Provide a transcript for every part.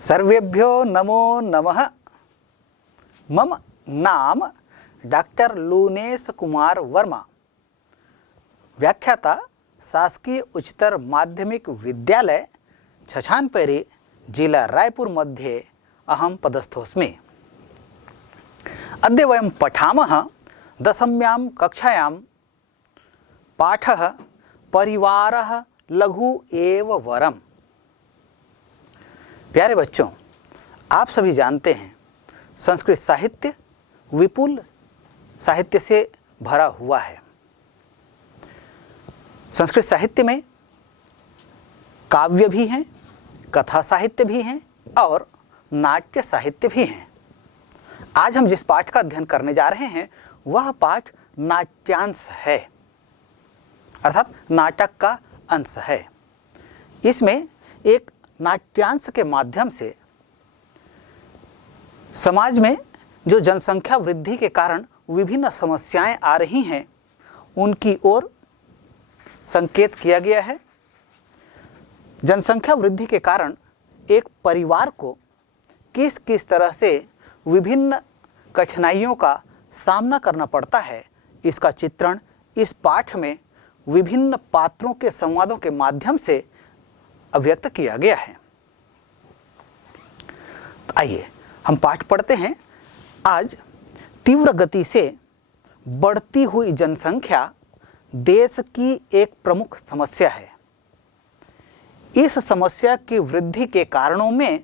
सर्वेभ्यो नमो नमः। मम नाम डॉक्टर लूनेश कुमार वर्मा, व्याख्याता शासकीय उच्चतर माध्यमिक विद्यालय छछानपेरी, जिला रायपुर मध्ये अहम पदस्थोऽस्मि। अद्य वयं पठामः दशम्यां कक्षायां पाठः परिवारः लघु एव वरम्। प्यारे बच्चों, आप सभी जानते हैं संस्कृत साहित्य विपुल साहित्य से भरा हुआ है। संस्कृत साहित्य में काव्य भी हैं, कथा साहित्य भी हैं और नाट्य साहित्य भी हैं। आज हम जिस पाठ का अध्ययन करने जा रहे हैं वह पाठ नाट्यांश है, अर्थात नाटक का अंश है। इसमें एक नाट्यांश के माध्यम से समाज में जो जनसंख्या वृद्धि के कारण विभिन्न समस्याएं आ रही हैं उनकी ओर संकेत किया गया है। जनसंख्या वृद्धि के कारण एक परिवार को किस किस तरह से विभिन्न कठिनाइयों का सामना करना पड़ता है, इसका चित्रण इस पाठ में विभिन्न पात्रों के संवादों के माध्यम से अभिव्यक्त किया गया है। तो आइए हम पाठ पढ़ते हैं। आज तीव्र गति से बढ़ती हुई जनसंख्या देश की एक प्रमुख समस्या है। इस समस्या की वृद्धि के कारणों में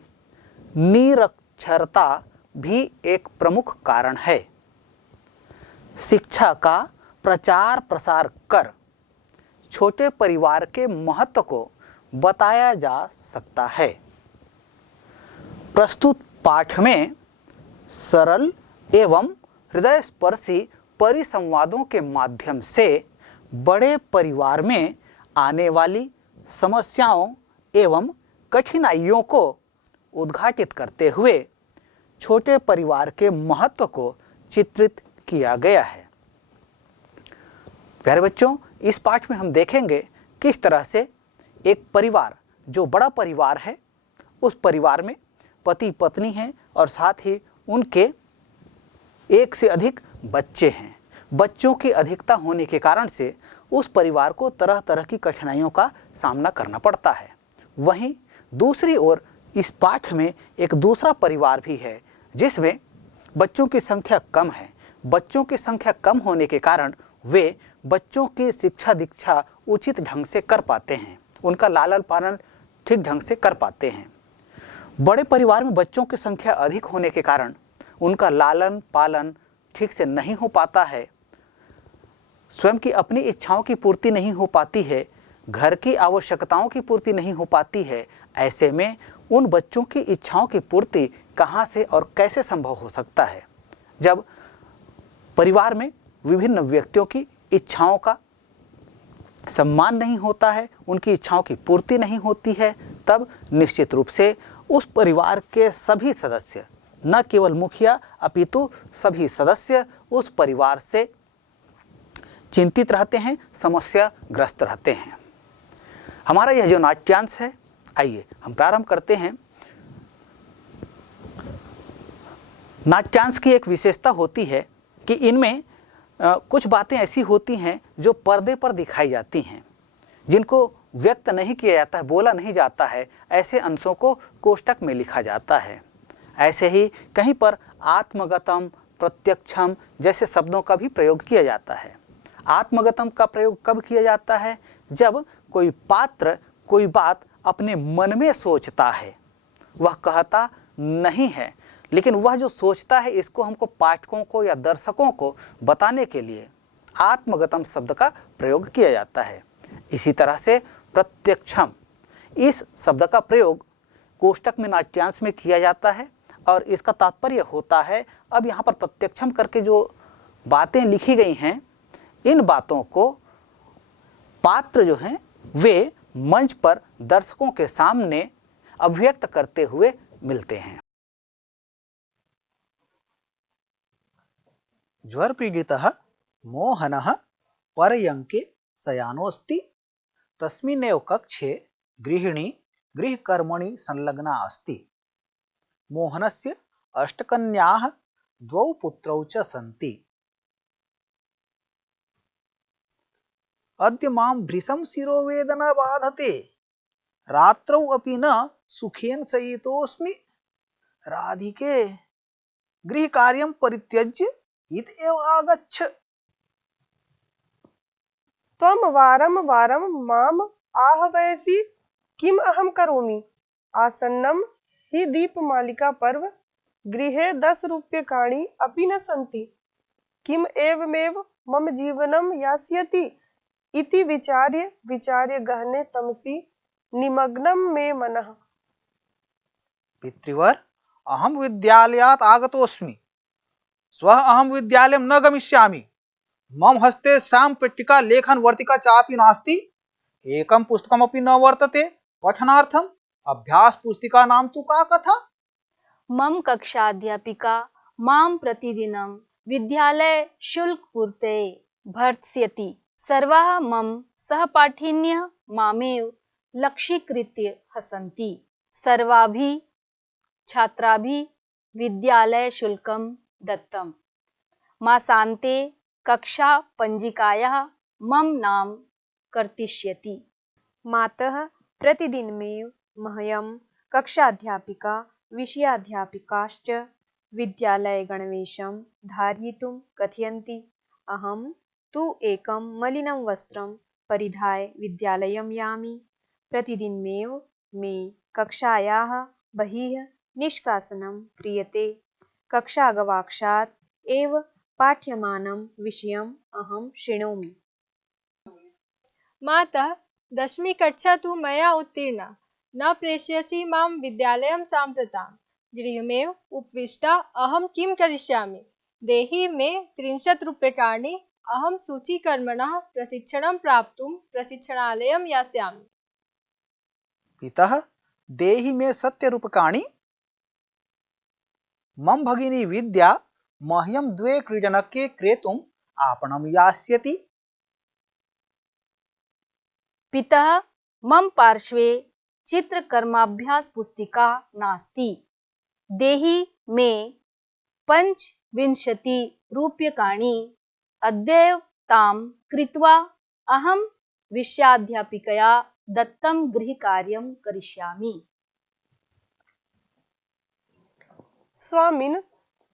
निरक्षरता भी एक प्रमुख कारण है। शिक्षा का प्रचार प्रसार कर छोटे परिवार के महत्व को बताया जा सकता है। प्रस्तुत पाठ में सरल एवं हृदयस्पर्शी परिसंवादों के माध्यम से बड़े परिवार में आने वाली समस्याओं एवं कठिनाइयों को उद्घाटित करते हुए छोटे परिवार के महत्व को चित्रित किया गया है। प्यारे बच्चों, इस पाठ में हम देखेंगे किस तरह से एक परिवार जो बड़ा परिवार है, उस परिवार में पति पत्नी हैं और साथ ही उनके एक से अधिक बच्चे हैं। बच्चों की अधिकता होने के कारण से उस परिवार को तरह तरह की कठिनाइयों का सामना करना पड़ता है। वहीं दूसरी ओर इस पाठ में एक दूसरा परिवार भी है जिसमें बच्चों की संख्या कम है। बच्चों की संख्या कम होने के कारण वे बच्चों की शिक्षा दीक्षा उचित ढंग से कर पाते हैं, उनका लालन पालन ठीक ढंग से कर पाते हैं। बड़े परिवार में बच्चों की संख्या अधिक होने के कारण उनका लालन पालन ठीक से नहीं हो पाता है, स्वयं की अपनी इच्छाओं की पूर्ति नहीं हो पाती है, घर की आवश्यकताओं की पूर्ति नहीं हो पाती है। ऐसे में उन बच्चों की इच्छाओं की पूर्ति कहाँ से और कैसे संभव हो सकता है? जब परिवार में विभिन्न व्यक्तियों की इच्छाओं का सम्मान नहीं होता है, उनकी इच्छाओं की पूर्ति नहीं होती है, तब निश्चित रूप से उस परिवार के सभी सदस्य, न केवल मुखिया अपितु सभी सदस्य उस परिवार से चिंतित रहते हैं, समस्याग्रस्त रहते हैं। हमारा यह जो नाट्यांश है, आइए हम प्रारंभ करते हैं। नाट्यांश की एक विशेषता होती है कि इनमें कुछ बातें ऐसी होती हैं जो पर्दे पर दिखाई जाती हैं, जिनको व्यक्त नहीं किया जाता है, बोला नहीं जाता है। ऐसे अंशों को कोष्टक में लिखा जाता है। ऐसे ही कहीं पर आत्मगतम, प्रत्यक्षम जैसे शब्दों का भी प्रयोग किया जाता है। आत्मगतम का प्रयोग कब किया जाता है? जब कोई पात्र कोई बात अपने मन में सोचता है, वह कहता नहीं है, लेकिन वह जो सोचता है इसको हमको पाठकों को या दर्शकों को बताने के लिए आत्मगतम शब्द का प्रयोग किया जाता है। इसी तरह से प्रत्यक्षम, इस शब्द का प्रयोग कोष्टक में नाट्यांश में किया जाता है और इसका तात्पर्य होता है, अब यहाँ पर प्रत्यक्षम करके जो बातें लिखी गई हैं, इन बातों को पात्र जो हैं वे मंच पर दर्शकों के सामने अभिव्यक्त करते हुए मिलते हैं। ज्वर पीडितः मोहनः पर्यङ्के शयानोऽस्ति तस्मिन्नेव कक्षे गृहिणी गृहकर्मणि संलग्ना अस्ति। मोहनस्य अष्टकन्याः द्वौ पुत्रौ च सन्ति। अद्य मां भृशं शिरोवेदना बाधते, रात्रौ अपि न सुखेन शयितोऽस्मि। राधिके, गृहकार्यं परित्यज्य इत्येव आगच्छ। त्वं वारं वारं माम् आह्वयसि, किम् अहं करोमि? आसन्नं हि दीपमालिकापर्व, गृहे 10 रूप्यकाणि अपि न सन्ति। किम् एवमेव मम जीवनं यास्यति इति विचार्य विचार्य गहने तमसि निमग्नं मे मनः। पितृवर, अहं विद्यालयात् आगतोऽस्मि। श्वः अहं विद्यालयं न गमिष्यामि। मम हस्ते साम्पेट्टिका लेखनवर्तिका चापि नास्ति। एकं पुस्तकमपि न वर्तते पठनार्थम्। अभ्यासपुस्तिका नाम तु का कथा? मम कक्षाध्यापिका मां प्रतिदिनं विद्यालयशुल्कपूर्तये भर्त्सयति। सर्वाः मम सहपाठिन्यः मामेव लक्ष्यीकृत्य हसन्ति। सर्वाभिः छात्राभिः विद्यालयशुल्कं दत्तम्। मासान्ते कक्षापञ्जिकायाः मम नाम कर्तिष्यति। मातः प्रतिदिनमेव मह्यं कक्षाध्यापिका विषयाध्यापिकाश्च विद्यालयगणवेशं धारयितुं कथयन्ति। अहं तु एकं मलिनं वस्त्रं परिधाय विद्यालयं यामि। प्रतिदिनमेव मे कक्षायाः बहिः निष्कासनं क्रियते। कक्षागवाक्षात् एव पाठ्यमानं विषयम् अहं शृणोमि। मातः, 10वीं कक्षा तु मया उत्तीर्णा। न प्रेषयसि मां विद्यालयं साम्प्रतां। गृहमेव उपविष्टा अहं किं करिष्यामि? देहि मे 30 रूप्यकाणि। अहं सूचीकर्मणः प्रशिक्षणं प्राप्तुं प्रशिक्षणालयं यास्यामि। पितः, देहि मे 70 रूप्यकाणि। मम भगिनी विद्या मह्यं 2 क्रीडनके क्रेतुम् आपणं यास्यति। पितः, मम पार्श्वे चित्रकर्माभ्यास पुस्तिका नास्ति। देहि मे 25 रूप्यकाणि। अद्यैव तां कृत्वा अहं विषयाध्यापिकया दत्तं गृहकार्यं करिष्यामि। स्वामिन्,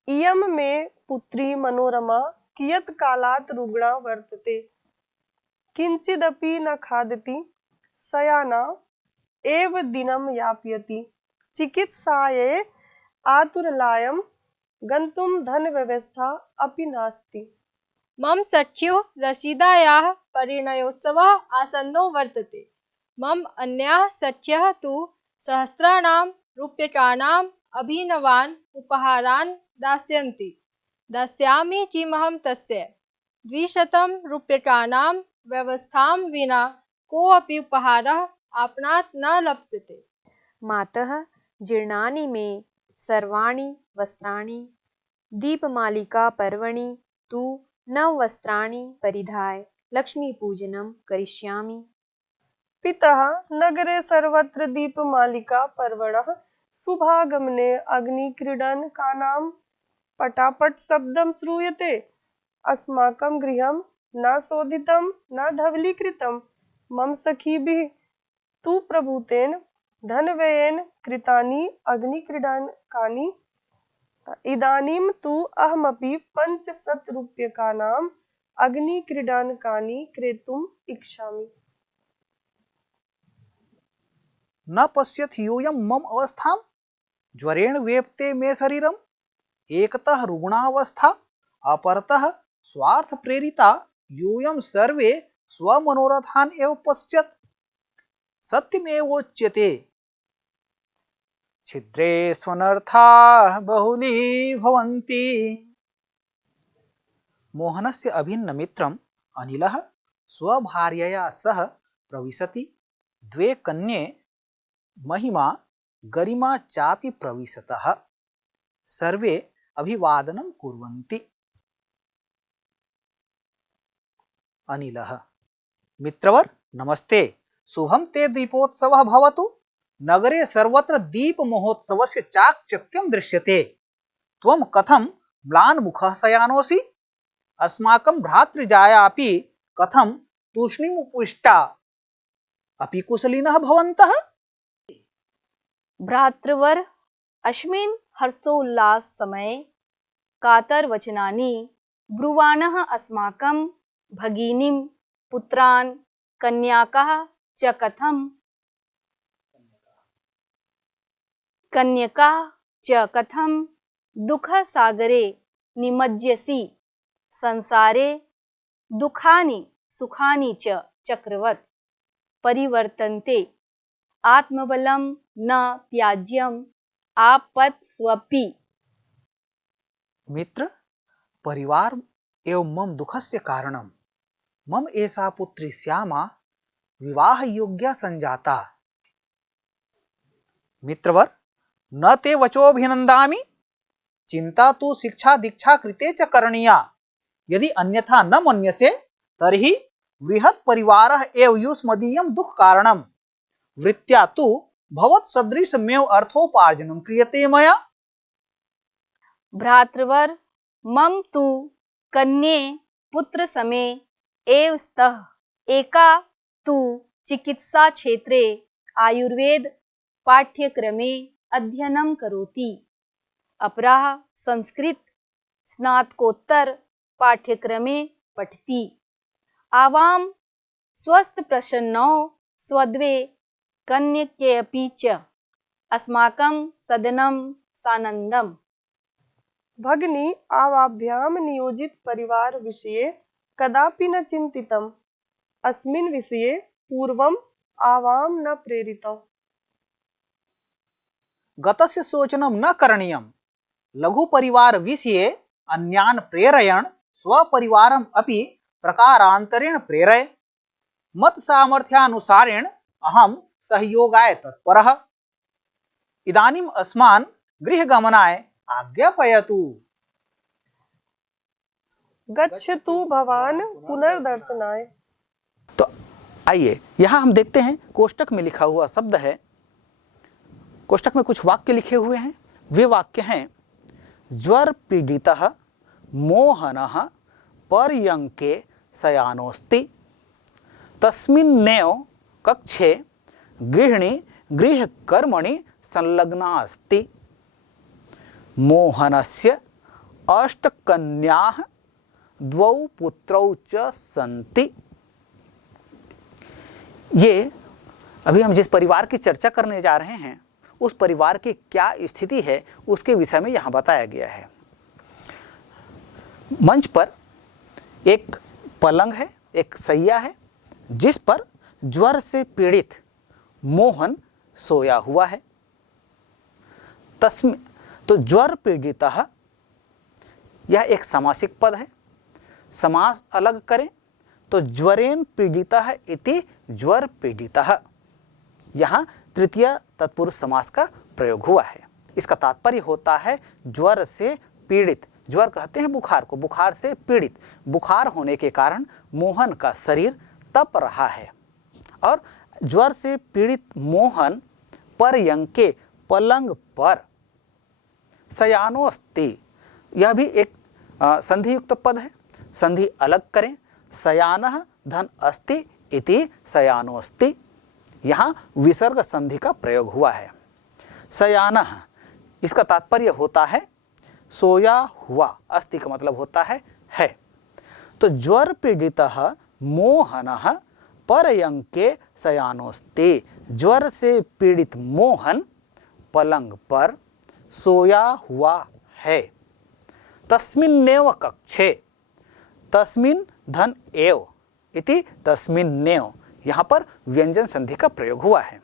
इयं मे पुत्री मनोरमा कियत् कालात् रुग्णा वर्तते। किञ्चिदपि न खादति, शयाना एव दिनं यापयति। चिकित्सायै आतुरालयं गन्तुं धनव्यवस्था अपि नास्ति। मम सख्युः रशीदायाः परिणयोत्सवः आसन्नो वर्तते। मम अन्याः सख्यः तु सहस्राणां रूप्यकाणाम् अभिनवान् उपहारान् दास्यन्ति। दास्यामि किमहं तस्य? 200 रूप्यकाणां व्यवस्थां विना कोऽपि उपहारः आपणात् न लप्स्यते। मातः, जीर्णानि मे सर्वाणि वस्त्राणि। दीपमालिकापर्वणि तु नववस्त्राणि परिधाय लक्ष्मीपूजनं करिष्यामि। पितः, नगरे सर्वत्र दीपमालिका पर्वणः शुभागमने अग्निक्रीडनकानां पटापट शब्दं श्रूयते। अस्माकं गृहं न शोधितं न धवलीकृतं। मम सखीभिः तु प्रभूतेन धनव्ययेन कृतानि अग्निक्रीडनकानि। इदानीं तु अहमपि 500 रूप्यकाणाम् अग्निक्रीडनकानि क्रेतुम् इच्छामि। न पश्यति यूयं मम अवस्थां? ज्वरेण वेप्ते मे शरीरम्। एकतः रुग्णावस्था, अपरतः स्वार्थप्रेरिता। यूयं सर्वे स्वमनोरथान् एव पश्यत्। सत्यमेवोच्यते, छिद्रेष्वनर्थाः बहुली भवन्ति। मोहनस्य अभिन्नमित्रम् अनिलः स्वभार्यया सह प्रविशति। 2 कन्ये महिमा गरिमा चापि प्रविशतः। सर्वे अभिवादनं कुर्वन्ति। अनिलः, मित्रवर नमस्ते। शुभं ते दीपोत्सवः भवतु। नगरे सर्वत्र दीप महोत्सवस्य चाकचक्यं दृश्यते। त्वं कथं म्लानमुखः शयानोऽसि? अस्माकं भ्रातृजायापि कथं तूष्णीमुपविष्टा? अपि कुशलिनः भवन्तः? भ्रातृवर अस्मिन् हर्षोल्लास समये कातरवचनानि ब्रुवाणः अस्माकं भगिनीं पुत्रान् कन्याकाः च कथं दुःखसागरे निमज्जसि संसारे दुःखानि सुखानि च चक्रवत् परिवर्तन्ते आत्मबलं न त्याज्यम् आपत्स्वपि। मित्र, परिवार एवं मम दुःखस्य कारणं मम एषा पुत्री श्यामा विवाह योग्या संजाता। मित्रवर, न ते वचोभिनन्दामि, चिंता तु शिक्षा दीक्षा कृते च करणीया। यदि अन्यथा न मन्यसे तर्हि बृहत् परिवारः एव युष्मदीयं दुःख कारणम्। वृत्त्या तु भवत्सदृशमेव अर्थोपार्जनं क्रियते मया। भ्रातृवर मम तु कन्ये पुत्रसमे एव स्तः। एका तु चिकित्सा क्षेत्रे आयुर्वेद पाठ्यक्रमे अध्ययनं करोति, अपरः संस्कृत स्नातकोत्तर पाठ्यक्रमे पठति। आवां स्वस्थप्रसन्नौ स्वद्वे कन्यकेऽपि च अस्माकं सदनं सानन्दम्। भगिनी, आवाभ्यां नियोजित परिवार विषये कदापि न चिन्तितम्। अस्मिन् विषये पूर्वम् आवां न प्रेरितौ। गतस्य शोचनं न करणीयम्। लघु परिवार विषये अन्यान् प्रेरयन् स्वपरिवारम् अपि प्रकारान्तरेण प्रेरय। मत् सामर्थ्यानुसारेण अहं सहयोगाय तत्परः। इदानीम् अस्मान् गृहगमनाय आज्ञापयतु। गच्छतु भवान् पुनर्दर्शनाय। तो आइए यहाँ हम देखते हैं कोष्टक में लिखा हुआ शब्द है। कोष्टक में कुछ वाक्य लिखे हुए हैं। वे वाक्य हैं ज्वर पीडितः मोहनः पर्यङ्के शयानोऽस्ति तस्मिन्नेव कक्षे गृहिणी गृहकर्मणि संलग्ना अस्ति। मोहनस्य 8 कन्याः 2 पुत्रौ च सन्ति। ये अभी हम जिस परिवार की चर्चा करने जा रहे हैं उस परिवार की क्या स्थिति है उसके विषय में यहाँ बताया गया है। मंच पर एक पलंग है, एक सैया है जिस पर ज्वर से पीड़ित मोहन सोया हुआ है। तो ज्वर पीड़ितः यह एक समासिक पद है। समास अलग करें तो ज्वरेन पीड़ितः इति ज्वर पीड़ितः। यहाँ तृतीय तत्पुरुष समास का प्रयोग हुआ है। इसका तात्पर्य होता है ज्वर से पीड़ित। ज्वर कहते हैं बुखार को, बुखार से पीड़ित। बुखार होने के कारण मोहन का शरीर तप रहा है और ज्वर से पीड़ित मोहन पर्यङ्के पलंग पर शयानोऽस्ति। यह भी एक संधि युक्त पद है। संधि अलग करें। शयानः धन अस्ति इति शयानोऽस्ति। यहाँ विसर्ग संधि का प्रयोग हुआ है। शयानः इसका तात्पर्य होता है सोया हुआ। अस्ति का मतलब होता है। तो ज्वर पीड़ितः मोहनः पर्यङ्के शयानोऽस्ति। ज्वर से पीड़ित मोहन पलंग पर सोया हुआ है। तस्मिन्नेव कक्षे, तस्मिन् धन एव इति तस्मिन्नेव, यहाँ पर व्यंजन संधि का प्रयोग हुआ है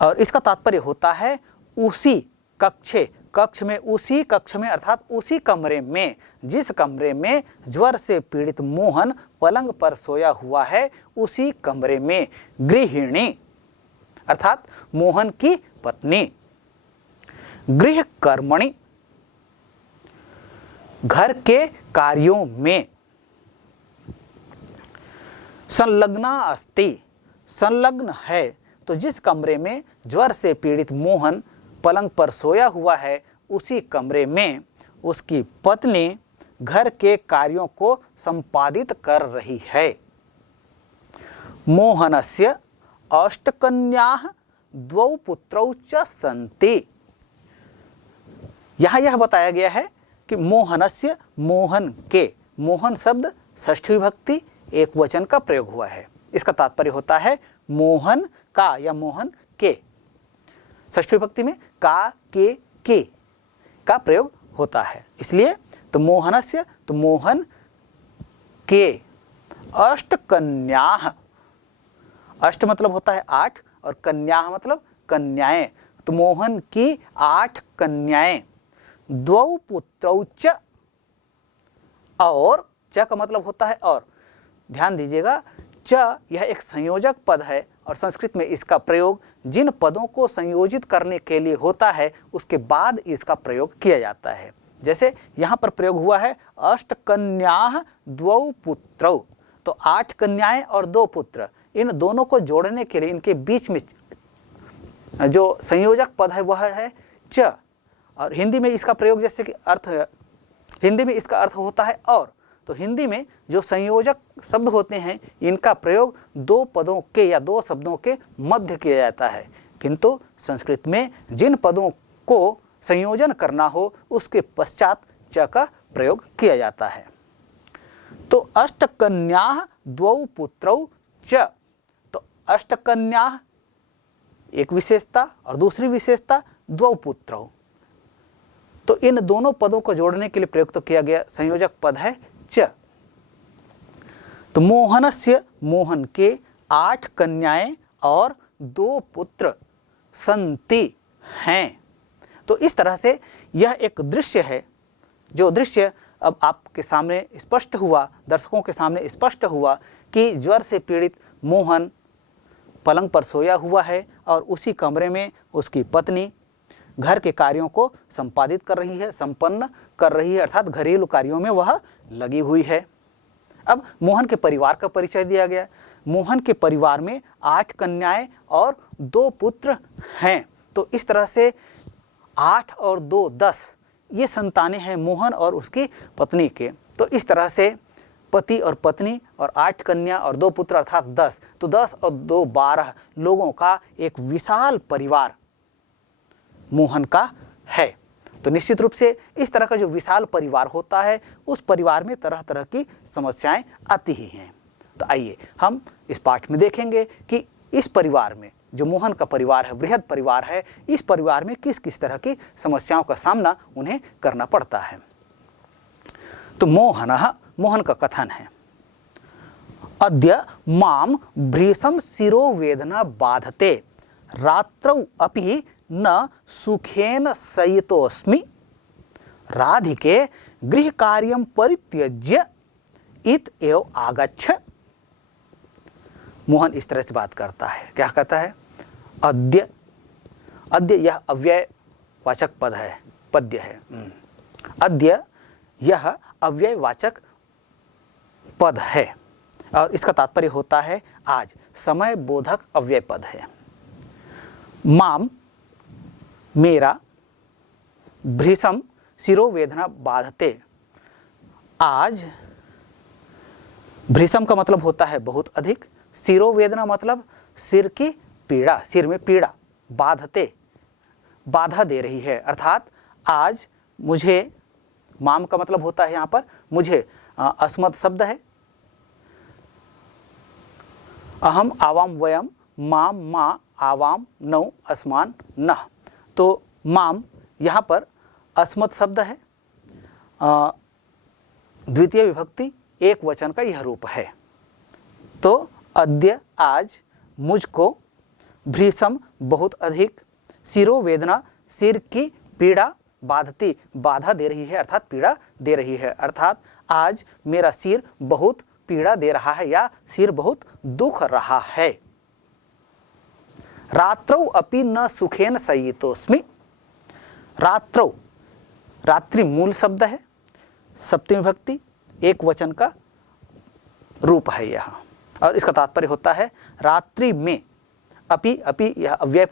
और इसका तात्पर्य होता है उसी कक्षे, कक्ष में, उसी कक्ष में अर्थात उसी कमरे में, जिस कमरे में ज्वर से पीड़ित मोहन पलंग पर सोया हुआ है उसी कमरे में गृहिणी अर्थात मोहन की पत्नी, गृह कर्मणि घर के कार्यों में, संलग्ना अस्ति संलग्न है। तो जिस कमरे में ज्वर से पीड़ित मोहन पलंग पर सोया हुआ है, उसी कमरे में उसकी पत्नी घर के कार्यों को संपादित कर रही है। मोहनस्य अष्टकन्याः द्वौ पुत्रौ च सन्ति। यहाँ यह बताया गया है कि मोहनस्य, मोहन के, मोहन शब्द षष्ठी विभक्ति एक वचन का प्रयोग हुआ है। इसका तात्पर्य होता है मोहन का या मोहन के। षष्ठी विभक्ति में का, के का प्रयोग होता है, इसलिए तो मोहनस्य, तो मोहन के अष्टकन्याः, अष्ट मतलब होता है 8 और कन्या मतलब कन्याएं, तो मोहन की 8 कन्याएं, द्वौ पुत्रौ च, और च का मतलब होता है और। ध्यान दीजिएगा, च यह एक संयोजक पद है और संस्कृत में इसका प्रयोग जिन पदों को संयोजित करने के लिए होता है उसके बाद इसका प्रयोग किया जाता है। जैसे यहाँ पर प्रयोग हुआ है अष्टकन्याः द्वौ पुत्रौ, तो 8 कन्याएं और 2 पुत्र, इन दोनों को जोड़ने के लिए इनके बीच में जो संयोजक पद है वह है च। और हिंदी में इसका प्रयोग जैसे कि हिंदी में इसका अर्थ होता है और, तो हिंदी में जो संयोजक शब्द होते हैं इनका प्रयोग 2 पदों के या 2 शब्दों के मध्य किया जाता है, किंतु संस्कृत में जिन पदों को संयोजन करना हो उसके पश्चात च का प्रयोग किया जाता है। तो अष्टकन्याः द्वौ पुत्रौ च, तो अष्टकन्याः एक विशेषता और दूसरी विशेषता द्वौ पुत्रौ, तो इन दोनों पदों को जोड़ने के लिए प्रयुक्त किया गया संयोजक पद है च। तो मोहनस्य, मोहन के 8 कन्याएं और 2 पुत्र सन्ति हैं। तो इस तरह से यह एक दृश्य है, जो दृश्य अब आपके सामने स्पष्ट हुआ, दर्शकों के सामने स्पष्ट हुआ कि ज्वर से पीड़ित मोहन पलंग पर सोया हुआ है और उसी कमरे में उसकी पत्नी घर के कार्यों को संपादित कर रही है, संपन्न कर रही है, अर्थात घरेलू कार्यों में वह लगी हुई है। अब मोहन के परिवार का परिचय दिया गया। मोहन के परिवार में 8 कन्याएं और 2 पुत्र हैं, तो इस तरह से 8 और 2 10 ये संतानें हैं मोहन और उसकी पत्नी के। तो इस तरह से पति और पत्नी और 8 कन्या और 2 पुत्र अर्थात 10, तो 10 और 2 12 लोगों का एक विशाल परिवार मोहन का है। तो निश्चित रूप से इस तरह का जो विशाल परिवार होता है उस परिवार में तरह तरह की समस्याएं आती ही हैं। तो आइए हम इस पाठ में देखेंगे कि इस परिवार में जो मोहन का परिवार है, बृहद परिवार है, इस परिवार में किस किस तरह की समस्याओं का सामना उन्हें करना पड़ता है। तो मोहन का कथन है, अद्य माम भृशं शिरोवेदना बाधते, रात्रौ अपि न सुखेन शयितोऽस्मि, राधिके गृह कार्यं परित्यज्य इत एव आगच्छ। मोहन इस तरह से बात करता है, क्या कहता है, अद्य, अद्य यह अव्ययवाचक पद है, पद्य है। अद्य यह अव्ययवाचक पद है और इसका तात्पर्य होता है आज, समय बोधक अव्यय पद है। माम मेरा, भृशम शिरोवेदना बाधते, आज भृशम का मतलब होता है बहुत अधिक, शिरोवेदना मतलब सिर की पीड़ा, सिर में पीड़ा, बाधते बाधा दे रही है, अर्थात आज मुझे, माम का मतलब होता है यहाँ पर मुझे, अस्मत् शब्द है, अहम आवाम वयम माम मा आवाम नौ अस्मान नः, तो माम यहाँ पर अस्मत् शब्द है, द्वितीय विभक्ति एक वचन का यह रूप है। तो अद्य आज मुझको, भृशम बहुत अधिक, शिरोवेदना सिर की पीड़ा, बाधती बाधा दे रही है अर्थात पीड़ा दे रही है, अर्थात आज मेरा सिर बहुत पीड़ा दे रहा है या सिर बहुत दुख रहा है। रात्रौ अपि न सुखेन शयितोऽस्मि, रात्रौ, रात्रि मूल शब्द है, सप्तमी विभक्ति एक वचन का रूप है यह, और इसका तात्पर्य होता है रात्रि में, अपि, अपि यह अव्यय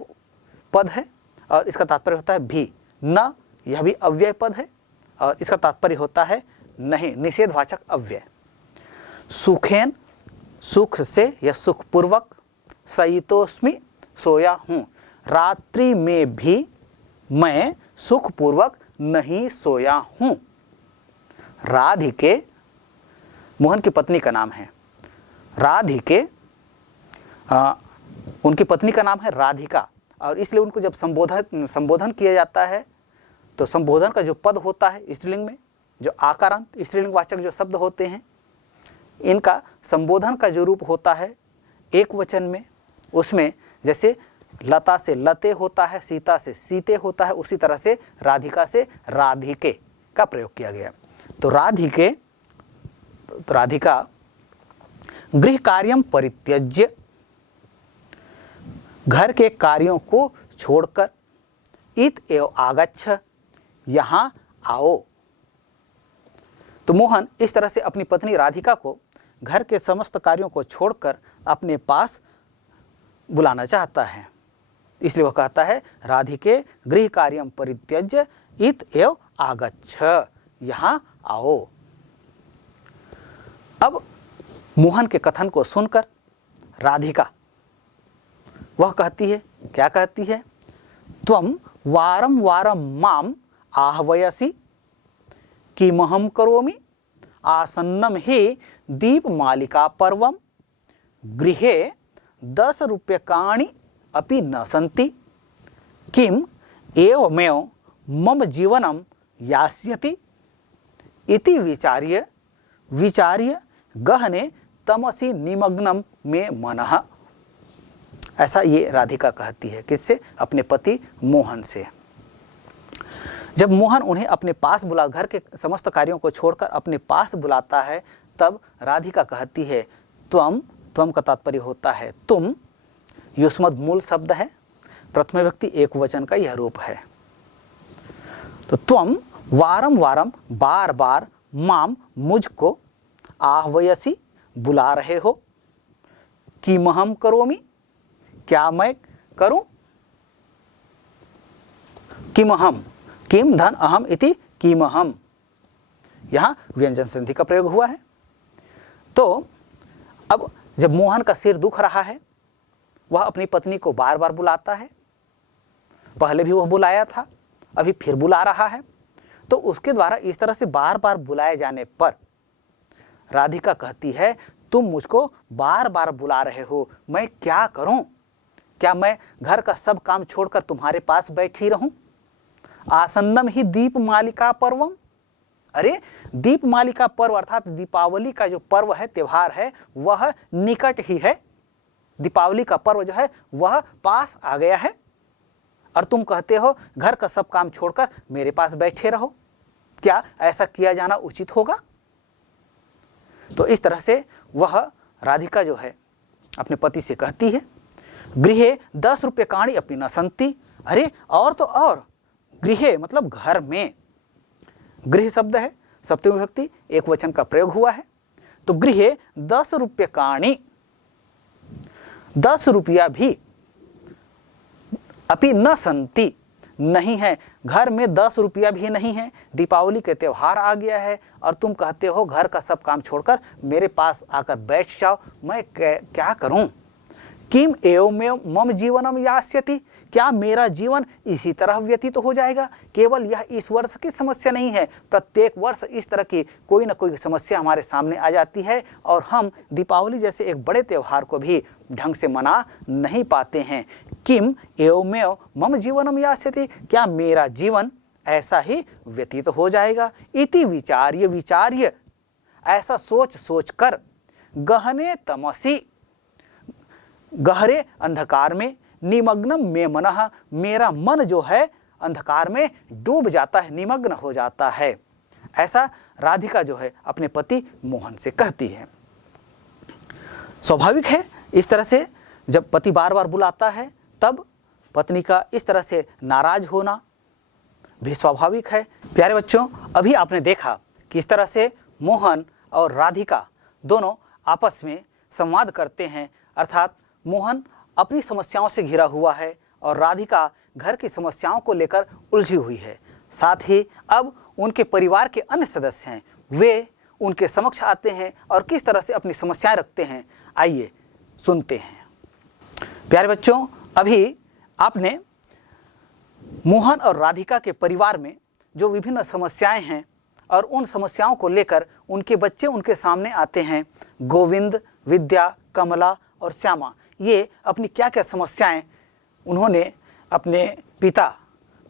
पद है और इसका तात्पर्य होता है भी। न, यह भी अव्यय पद है और इसका तात्पर्य होता है नहीं, निषेधवाचक अव्यय। सुखेन, सुख से या सुखपूर्वक। सयितोस्मि, सोया हूँ। रात्रि में भी मैं सुखपूर्वक नहीं सोया हूँ। राधिके मोहन की पत्नी का नाम है। राधिके उनकी पत्नी का नाम है राधिका और इसलिए उनको जब संबोधन किया जाता है तो संबोधन का जो पद होता है स्त्रीलिंग में, जो आकारांत स्त्रीलिंग वाचक जो शब्द होते हैं, इनका संबोधन का जो रूप होता है एक वचन में, उसमें जैसे लता से लते होता है, सीता से सीते होता है, उसी तरह से राधिका से राधिके का प्रयोग किया गया। तो राधिके, तो राधिका गृह कार्यम परित्यज्य, घर के कार्यों को छोड़कर, इत एव आगच्छ, यहाँ आओ। तो मोहन इस तरह से अपनी पत्नी राधिका को घर के समस्त कार्यों को छोड़कर अपने पास बुलाना चाहता है, इसलिए वह कहता है राधिके गृह कार्यम परित्यज्य इत एव आगच्छ, यहाँ आओ। अब मोहन के कथन को सुनकर राधिका वह कहती है, क्या कहती है? त्वं वारं वारं माम आह्वयसि किमहं करोमि आसन्नं हि दीपमालिका पर्वं गृहे 10 रूप्यकाणि अपि न सन्ति किम एवमेव मम जीवनं यास्यति इति विचार्य गहने तमसि निमग्नं मे मनः। ऐसा ये राधिका कहती है, किससे? अपने पति मोहन से। जब मोहन उन्हें अपने पास घर के समस्त कार्यों को छोड़कर अपने पास बुलाता है, तब राधिका कहती है त्वम, त्वम का तात्पर्य होता है तुम, युष्मद् मूल शब्द है, प्रथम व्यक्ति एक वचन का यह रूप है। तो त्वम वारम वारम, बार बार, माम मुझको, आह्वयसि बुला रहे हो, किमहं करोमि क्या मैं करूं, किमहं, किम धन अहम इति किमहं, यहां व्यंजन संधि का प्रयोग हुआ है। तो अब जब मोहन का सिर दुख रहा है, वह अपनी पत्नी को बार बार बुलाता है, पहले भी वह बुलाया था, अभी फिर बुला रहा है। तो उसके द्वारा इस तरह से बार बार बुलाए जाने पर राधिका कहती है तुम मुझको बार बार बुला रहे हो, मैं क्या करूं? क्या मैं घर का सब काम छोड़कर तुम्हारे पास बैठी रहूं? आसन्नम ही दीपमालिका पर्वम, अरे दीपमालिका पर्व अर्थात दीपावली का जो पर्व है, त्योहार है, वह निकट ही है। दीपावली का पर्व जो है वह पास आ गया है और तुम कहते हो घर का सब काम छोड़कर मेरे पास बैठे रहो। क्या ऐसा किया जाना उचित होगा? तो इस तरह से वह राधिका जो है अपने पति से कहती है गृहे 10 रूप्यकाणि अपि न सन्ति, अरे और तो और, गृहे मतलब घर में, गृह शब्द है सप्तमी विभक्ति एक वचन का प्रयोग हुआ है। तो गृहे 10 रूप्यकाणि, 10 रुपया भी, अपि न सन्ति नहीं है, घर में 10 रुपया भी नहीं है। दीपावली के त्यौहार आ गया है और तुम कहते हो घर का सब काम छोड़कर मेरे पास आकर बैठ जाओ, मैं क्या करूं? किम एवमेव मम जीवनम यास्यति, क्या मेरा जीवन इसी तरह व्यतीत हो जाएगा? केवल यह इस वर्ष की समस्या नहीं है, प्रत्येक वर्ष इस तरह की कोई ना कोई समस्या हमारे सामने आ जाती है और हम दीपावली जैसे एक बड़े त्यौहार को भी ढंग से मना नहीं पाते हैं। किम एवमेव मम जीवनम यास्यति, क्या मेरा जीवन ऐसा ही व्यतीत हो जाएगा? इति विचार्य, ऐसा सोच कर गहने तमसि, गहरे अंधकार में, निमग्नम में मनः, मेरा मन जो है अंधकार में डूब जाता है, निमग्न हो जाता है। ऐसा राधिका जो है अपने पति मोहन से कहती है। स्वाभाविक है इस तरह से जब पति बार बार बुलाता है तब पत्नी का इस तरह से नाराज होना भी स्वाभाविक है। प्यारे बच्चों, अभी आपने देखा कि इस तरह से मोहन और राधिका दोनों आपस में संवाद करते हैं, अर्थात मोहन अपनी समस्याओं से घिरा हुआ है और राधिका घर की समस्याओं को लेकर उलझी हुई है। साथ ही अब उनके परिवार के अन्य सदस्य हैं, वे उनके समक्ष आते हैं और किस तरह से अपनी समस्याएं रखते हैं, आइए सुनते हैं। प्यारे बच्चों, अभी आपने मोहन और राधिका के परिवार में जो विभिन्न समस्याएं हैं और उन समस्याओं को लेकर उनके बच्चे उनके सामने आते हैं, गोविंद, विद्या, कमला और श्यामा, ये अपनी क्या क्या समस्याएं उन्होंने अपने पिता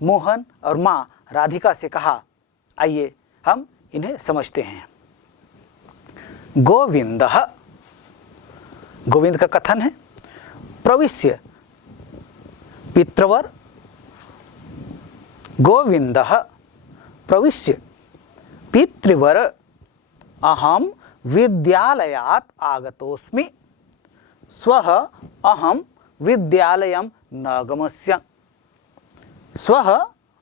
मोहन और माँ राधिका से कहा, आइए हम इन्हें समझते हैं। गोविंदः, गोविंद का कथन है, प्रविश्य पितृवर, गोविंदः प्रविश्य पितृवर अहम विद्यालयात् आगतोऽस्मि, स्वः अहम विद्यालयं न गमिष्यामि, स्वः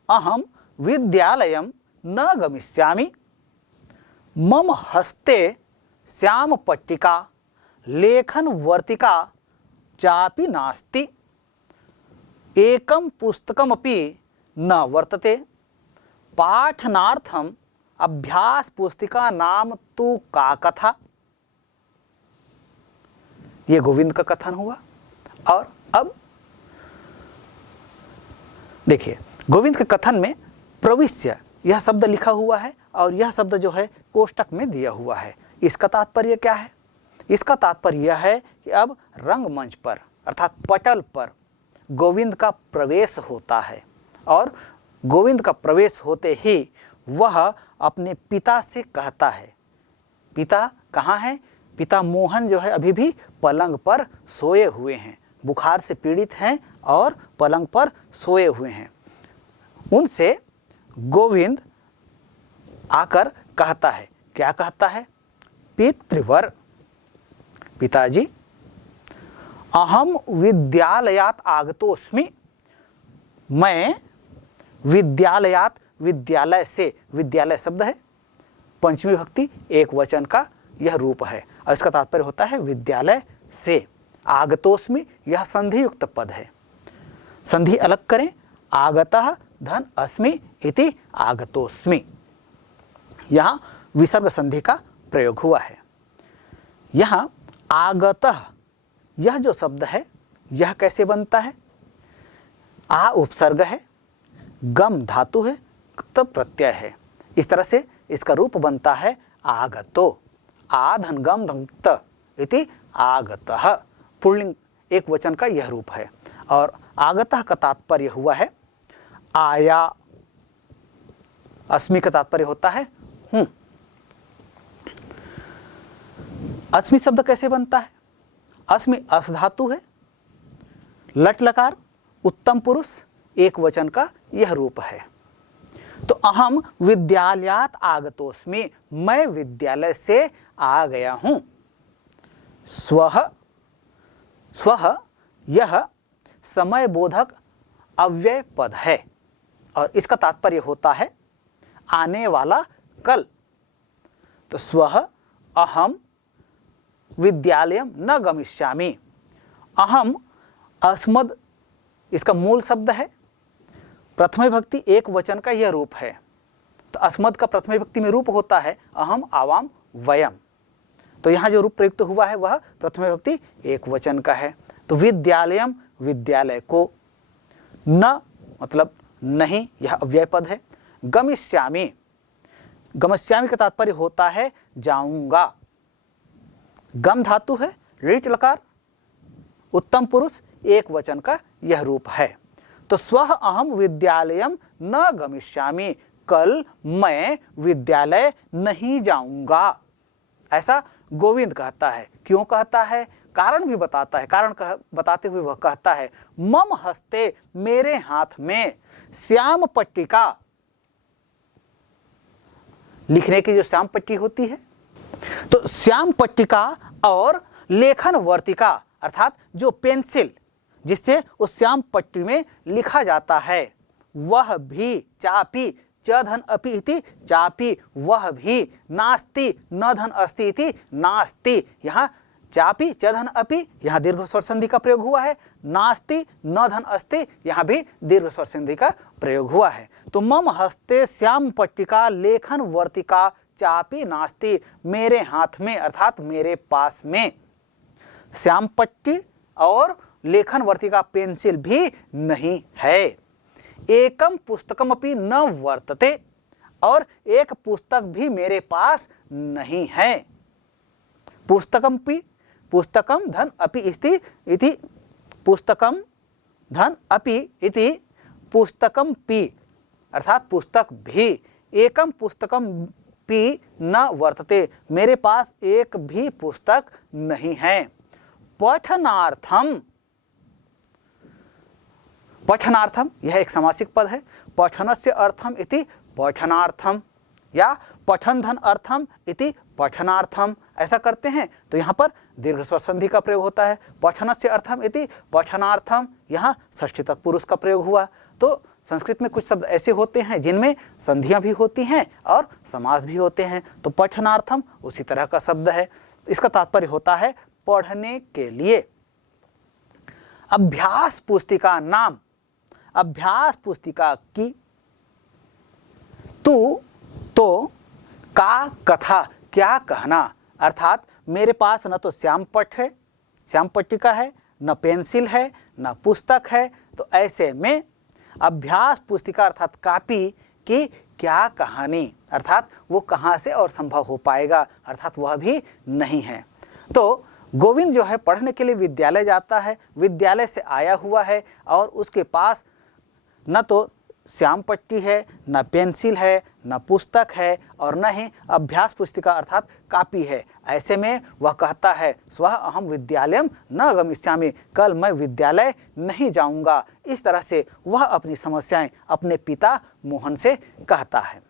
अहम विद्यालयं न गमिष्यामि, मम हस्ते श्यामपट्टिका लेखनवर्तिका चापि नास्ति, एकं पुस्तकमपि न वर्तते, पाठनार्थम अभ्यास पुस्तिका नाम तु का कथा। ये गोविंद का कथन हुआ। और अब देखिए, गोविंद के कथन में प्रविश्य यह शब्द लिखा हुआ है और यह शब्द जो है कोष्टक में दिया हुआ है। इसका तात्पर्य क्या है? इसका तात्पर्य यह है कि अब रंगमंच पर अर्थात पटल पर गोविंद का प्रवेश होता है और गोविंद का प्रवेश होते ही वह अपने पिता से कहता है, पिता कहाँ हैं? पिता मोहन जो है अभी भी पलंग पर सोए हुए हैं, बुखार से पीड़ित हैं और पलंग पर सोए हुए हैं। उनसे गोविंद आकर कहता है, क्या कहता है? पितृवर, पिताजी, अहम विद्यालयात् आगतोऽस्मि, मैं विद्यालयात्, विद्यालय से, विद्यालय शब्द है पंचमी भक्ति एक वचन का यह रूप है और इसका तात्पर्य होता है विद्यालय से। आगतोस्मि यह संधि युक्त पद है, संधि अलग करें, आगतः धन अस्मि इति आगतोस्मि, यहाँ विसर्ग संधि का प्रयोग हुआ है। यहाँ आगतः यह जो शब्द है यह कैसे बनता है? आ उपसर्ग है, गम धातु है, त प्रत्यय है, इस तरह से इसका रूप बनता है आगतो, आ धन गम धन त इति आगतः, पुल्लिंग एक वचन का यह रूप है। और आगतः का तात्पर्य हुआ है आया, अस्मि का तात्पर्य होता है हूँ। अस्मि शब्द कैसे बनता है? अस्मि अस धातु है, लट लकार उत्तम पुरुष एक वचन का यह रूप है। तो अहम विद्यालयात् आगतोस्मि, मैं विद्यालय से आ गया हूं। स्वः, स्वः यह समय बोधक अव्यय पद है और इसका तात्पर्य होता है आने वाला कल। तो स्वः अहम विद्यालयं न गमिष्यामि, अहम अस्मद इसका मूल शब्द है, प्रथम विभक्ति एक वचन का यह रूप है। तो अस्मद का प्रथम विभक्ति में रूप होता है अहम आवाम वयम, तो यहाँ जो रूप प्रयुक्त हुआ है वह प्रथम विभक्ति एक वचन का है। तो विद्यालयम विद्यालय को, न मतलब नहीं यह अव्यय पद है, गमिष्यामि, गमिष्यामि का तात्पर्य होता है जाऊंगा, गम धातु है, ऋट लकार उत्तम पुरुष एक वचन का यह रूप है। तो स्वः अहम विद्यालयम न गमिष्यामि, कल मैं विद्यालय नहीं जाऊंगा, ऐसा गोविंद कहता है। क्यों कहता है? कारण भी बताता है। कारण बताते हुए वह कहता है मम हस्ते, मेरे हाथ में, श्याम पट्टिका, लिखने की जो श्याम पट्टी होती है, तो श्याम पट्टिका और लेखन वर्तिका अर्थात जो पेंसिल जिससे उस श्याम पट्टी में लिखा जाता है वह भी, चापी च धन अपि इति चापी, वह भी, नास्ति न धन अस्ति इति नास्ति, यहाँ चापि च धन अपि, यहाँ दीर्घ स्वर संधि का प्रयोग हुआ है। नास्ति न धन अस्ति, यहाँ भी दीर्घ स्वर संधि का प्रयोग हुआ है। तो मम हस्ते श्याम पट्टिका लेखन वर्तिका चापि नास्ति, मेरे हाथ में अर्थात मेरे पास में श्याम पट्टी और लेखन वर्तिका पेंसिल भी नहीं है। एकम पुस्तकम अपि न वर्तते, और एक पुस्तक भी मेरे पास नहीं है। पुस्तकम पि, पुस्तकम धन अपि इति पुस्तकम धन अपि इति पुस्तकम पि अर्थात पुस्तक भी। एकम पुस्तकम पि न वर्तते, मेरे पास एक भी पुस्तक नहीं है। पठनार्थम, पठनार्थम यह एक समासिक पद है। पठनस्य अर्थम इति पठनार्थम, या पठन धन अर्थम इति पठनार्थम, ऐसा करते हैं तो यहाँ पर दीर्घ स्वर संधि का प्रयोग होता है। पठनस्य अर्थम इति पठनार्थम, यहाँ षष्ठी तत्पुरुष का प्रयोग हुआ। तो संस्कृत में कुछ शब्द ऐसे होते हैं जिनमें संधियाँ भी होती हैं और समास भी होते हैं। तो पठनार्थम उसी तरह का शब्द है। इसका तात्पर्य होता है पढ़ने के लिए। अभ्यास पुस्तिका नाम, अभ्यास पुस्तिका की तू तो का कथा, क्या कहना, अर्थात मेरे पास न तो श्याम पट्ट है, श्याम पट्टिका है, न पेंसिल है, न पुस्तक है। तो ऐसे में अभ्यास पुस्तिका अर्थात कॉपी की क्या कहानी, अर्थात वो कहाँ से और संभव हो पाएगा, अर्थात वह भी नहीं है। तो गोविंद जो है पढ़ने के लिए विद्यालय जाता है, विद्यालय से आया हुआ है और उसके पास न तो श्याम पट्टी है, न पेंसिल है, न पुस्तक है और न ही अभ्यास पुस्तिका अर्थात कॉपी है। ऐसे में वह कहता है स्वः अहम विद्यालयम न गमिष्यामि, कल मैं विद्यालय नहीं जाऊंगा। इस तरह से वह अपनी समस्याएं अपने पिता मोहन से कहता है।